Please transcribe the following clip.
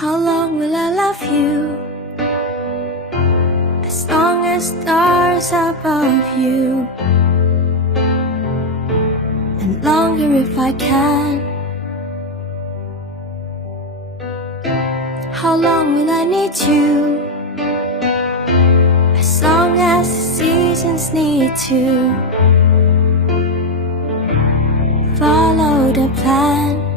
How long will I love you? As long as stars above you, and longer if I can. How long will I need you? As long as the seasons need to follow the plan.